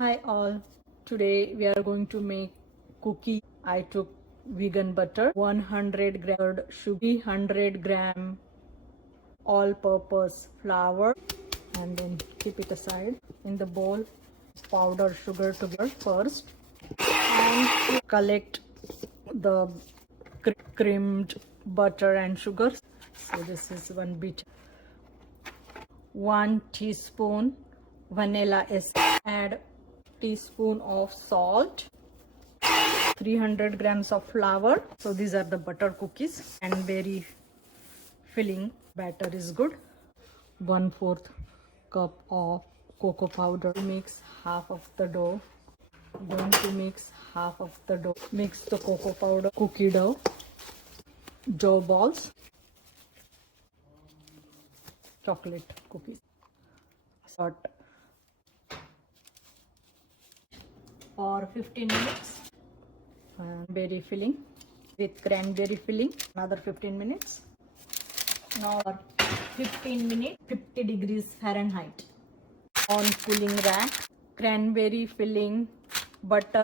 Hi all, today we are going to make cookie. I took vegan butter, 100 gram sugar, 300 gram all-purpose flour, and then keep it aside. In the bowl, powder sugar together first and collect the creamed butter and sugar. So this is one bit. 1 teaspoon vanilla essence, add teaspoon of salt, 300 grams of flour. So these are the butter cookies, and very filling batter is good. 1/4 cup of cocoa powder. Mix half of the dough. Going to mix half of the dough. Mix the cocoa powder, cookie dough balls, chocolate cookies. Sort for 15 minutes. Berry filling with cranberry filling, another 15 minutes. Now 15 minutes, 50 degrees Fahrenheit on cooling rack. Cranberry filling, butter